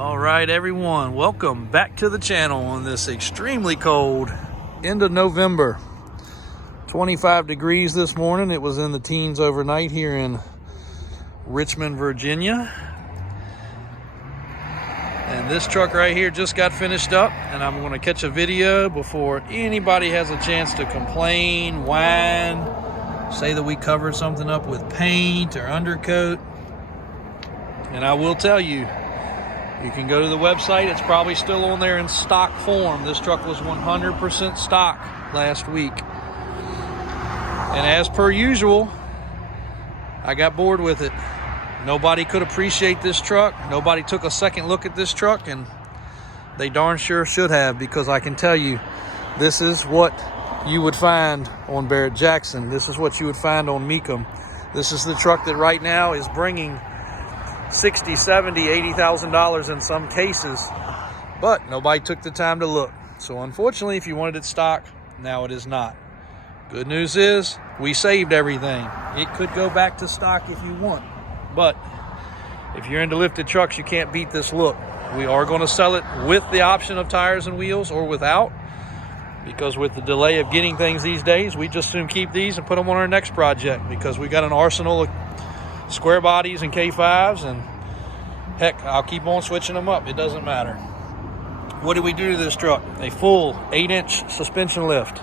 All right, everyone, welcome back to the channel on this extremely cold end of November. 25 degrees this morning. It was in the teens overnight here in Richmond, Virginia. And this truck right here just got finished up, and I'm going to catch a video before anybody has a chance to complain, whine, say that we covered something up with paint or undercoat. And I will tell you, you can go to the website. It's probably still on there in stock form. This truck was 100% stock last week. And as per usual, I got bored with it. Nobody could appreciate this truck. Nobody took a second look at this truck, and they darn sure should have, because I can tell you, this is what you would find on Barrett-Jackson. This is what you would find on Mecum. This is the truck that right now is bringing $60,000, $70,000, $80,000 in some cases, but nobody took the time to look. So unfortunately, if you wanted it stock, now it is not. Good news is we saved everything. It could go back to stock if you want, but if you're into lifted trucks, you can't beat this look. We are going to sell it with the option of tires and wheels, or without, because with the delay of getting things these days, we just soon keep these and put them on our next project, because we got an arsenal of square bodies and K5s, and heck, I'll keep on switching them up. It doesn't matter. What did we do to this truck? A full 8-inch suspension lift.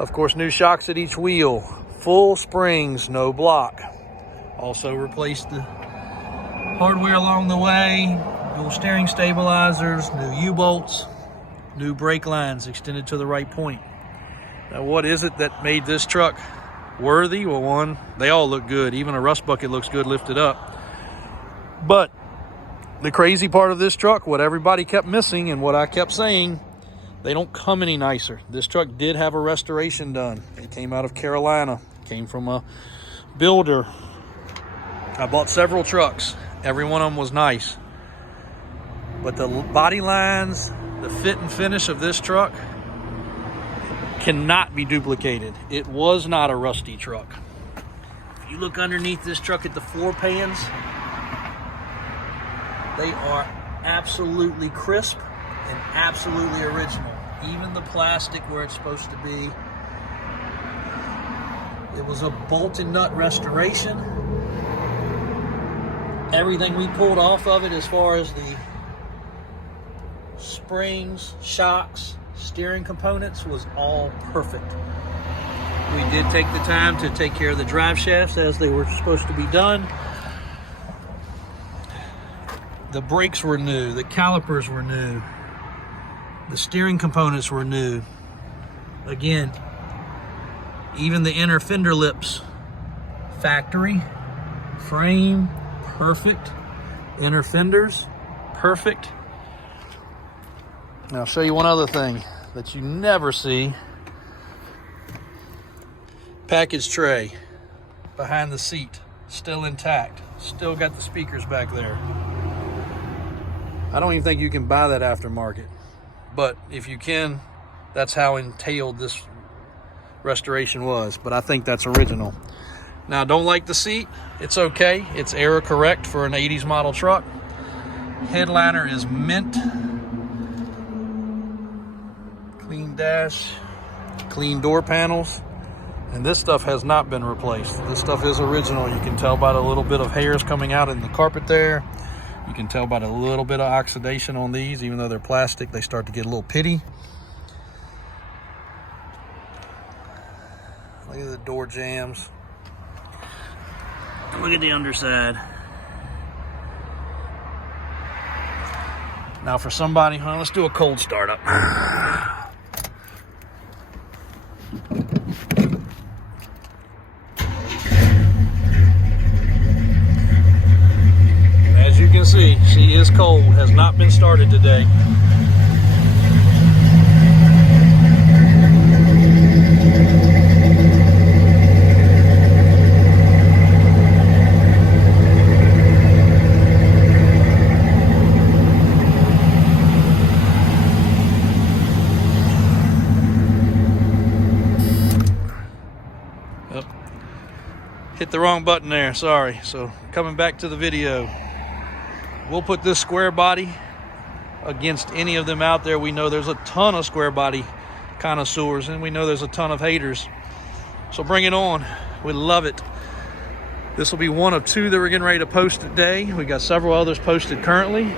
Of course, new shocks at each wheel, full springs, no block. Also replaced the hardware along the way, dual steering stabilizers, new U-bolts, new brake lines extended to the right point. Now, what is it that made this truck worthy? Well, one, they all look good. Even a rust bucket looks good lifted up. But the crazy part of this truck, what everybody kept missing and what I kept saying, they don't come any nicer. This truck did have a restoration done. It came out of Carolina, came from a builder. I bought several trucks. Every one of them was nice. But the body lines, the fit and finish of this truck cannot be duplicated. It was not a rusty truck. If you look underneath this truck at the floor pans, they are absolutely crisp and absolutely original. Even the plastic where it's supposed to be. It was a bolt and nut restoration. Everything we pulled off of it, as far as the springs, shocks, steering components, was all perfect. We did take the time to take care of the drive shafts as they were supposed to be done. The brakes were new, the calipers were new, the steering components were new. Again, even the inner fender lips, factory, frame, perfect. Inner fenders, perfect. Now I'll show you one other thing that you never see. Package tray behind the seat, still intact. Still got the speakers back there. I don't even think you can buy that aftermarket. But if you can, that's how entailed this restoration was. But I think that's original. Now, I don't like the seat. It's okay. It's error correct for an 80s model truck. Headliner is mint. Clean dash, clean door panels. And this stuff has not been replaced. This stuff is original. You can tell by the little bit of hairs coming out in the carpet there. You can tell by the little bit of oxidation on these. Even though they're plastic, they start to get a little pitty. Look at the door jambs. Look at the underside. Now for somebody, let's do a cold startup. As you can see, she is cold, has not been started today. Hit the wrong button there, sorry. So coming back to the video. We'll put this square body against any of them out there. We know there's a ton of square body connoisseurs, and we know there's a ton of haters. So bring it on. We love it. This will be one of two that we're getting ready to post today. We got several others posted currently.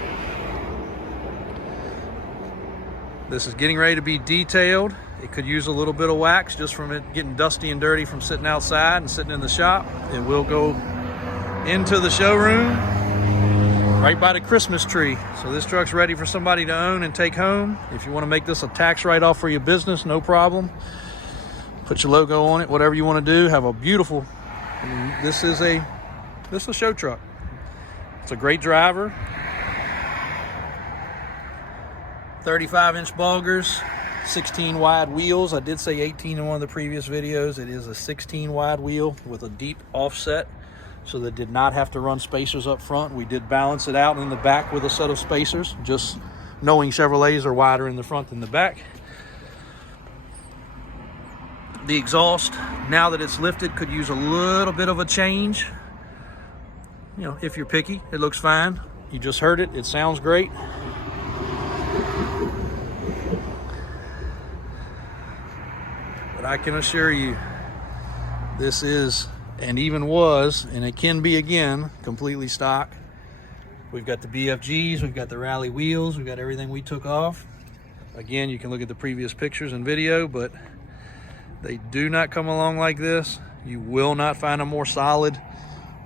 This is getting ready to be detailed. It could use a little bit of wax just from it getting dusty and dirty from sitting outside and sitting in the shop. It will go into the showroom right by the Christmas tree. So this truck's ready for somebody to own and take home. If you want to make this a tax write-off for your business, no problem. Put your logo on it, whatever you want to do. Have a beautiful, this is a show truck. It's a great driver. 35-inch boggers, 16 wide wheels. I did say 18 in one of the previous videos. It is a 16 wide wheel with a deep offset, so that did not have to run spacers up front. We did balance it out in the back with a set of spacers, just knowing Chevrolets are wider in the front than the back. The exhaust, now that it's lifted, could use a little bit of a change. You know, if you're picky, it looks fine. You just heard it, it sounds great. But I can assure you, this is, and even was, and it can be again, completely stock. We've got the BFGs, we've got the rally wheels, we've got everything we took off. Again, you can look at the previous pictures and video, but they do not come along like this. You will not find a more solid,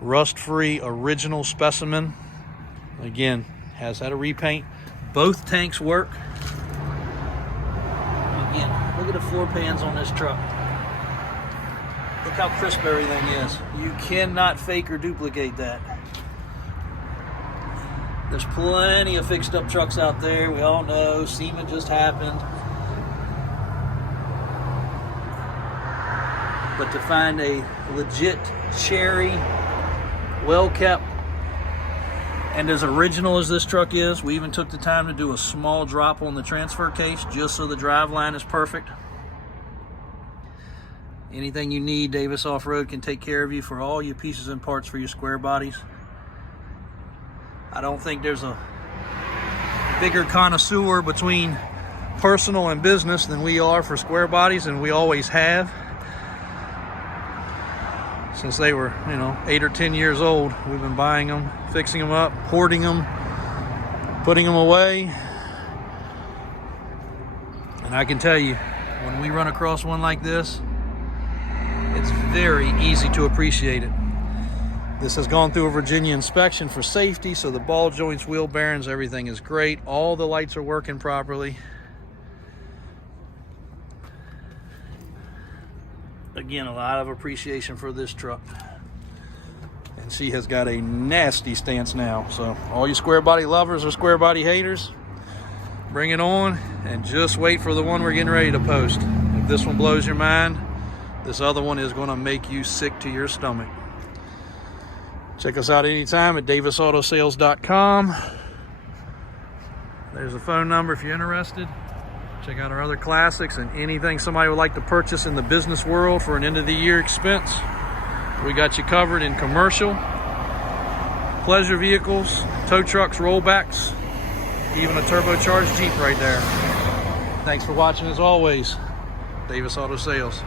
rust-free, original specimen. Again, has had a repaint. Both tanks work. Again, look at the floor pans on this truck. Look how crisp everything is. You cannot fake or duplicate that. There's plenty of fixed up trucks out there. We all know SEMA just happened. But to find a legit cherry, well kept, and as original as this truck is, we even took the time to do a small drop on the transfer case just so the drive line is perfect. Anything you need, Davis Off-Road can take care of you for all your pieces and parts for your square bodies. I don't think there's a bigger connoisseur between personal and business than we are for square bodies, and we always have. Since they were, 8 or 10 years old, we've been buying them, fixing them up, hoarding them, putting them away. And I can tell you, when we run across one like this, it's very easy to appreciate it. This has gone through a Virginia inspection for safety, so the ball joints, wheel bearings, everything is great. All the lights are working properly. Again, a lot of appreciation for this truck. And she has got a nasty stance now. So all you square body lovers or square body haters, bring it on and just wait for the one we're getting ready to post. If this one blows your mind, this other one is going to make you sick to your stomach. Check us out anytime at davisautosales.com. There's a phone number if you're interested. Check out our other classics and anything somebody would like to purchase in the business world for an end of the year expense. We got you covered in commercial, pleasure vehicles, tow trucks, rollbacks, even a turbocharged Jeep right there. Thanks for watching as always. Davis Auto Sales.